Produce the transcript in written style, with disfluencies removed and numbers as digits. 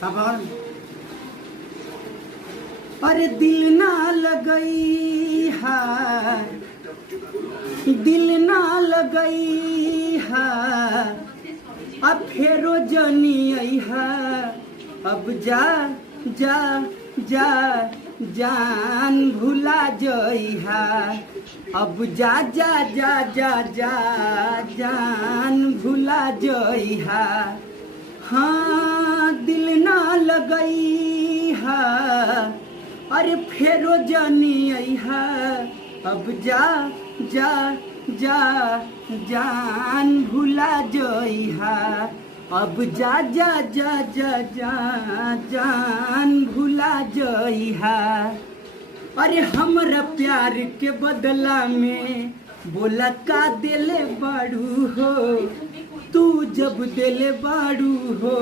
खबर अरे दिल ना लगई है, दिल ना लगई है, अब फेरो जनी आई है, अब जा जा जा जान भुला जई है, अब जा जा जा जा जा जान भुला जई है। हाँ दिल ना लगई है, अरे फेरो जनी आई है, अब जा जा जा जान भुला जई है, अब जा जा जा जा जा जान भुला जई है। अरे हमरा प्यार के बदला में बोला का दिले बाड़ू हो, तू जब दिले बाड़ू हो।